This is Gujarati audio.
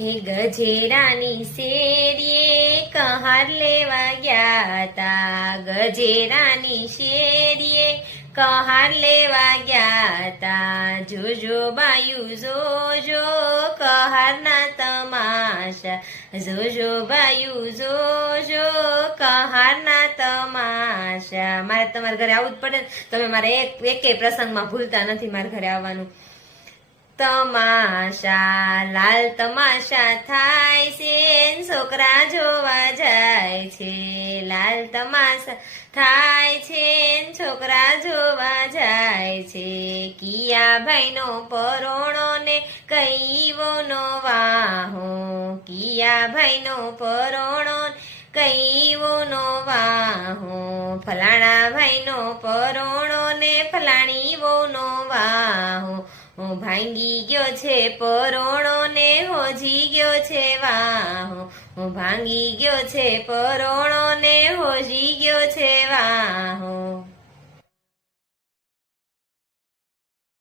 હે ગજેરાની શેરીએ કહાર લેવા ગયા તા. ગજેરાની શેરીએ કહાર લેવા ગયા તા. જોજો બાયુ, જોજો કહારના તમાશા. જોજો બાયુ, જોજો કહારના તમાશા. મારે તમારા ઘરે આવવું જ પડે. તમે મારે એક એકે પ્રસંગમાં ભૂલતા નથી મારા ઘરે આવવાનું. તમાશા, લાલ તમાશા થાય છે છોકરા જોવા જાય છે. લાલ તમાશા થાય છે છોકરા જોવા જાય છે. કિયા ભાઈનો પરોણો ને કઈવોનો વાહો. કિયા ભાઈનો પરોણો ને કઈવોનો વાહો. ફલાણા ભાઈનો પરોણો ને ફલાણી વોનો વાહો. હું ભાંગી ગયો છે પરોણો ને હોજી ગયો છે વાહો. હું ભાંગી ગયો છે પરોણો ને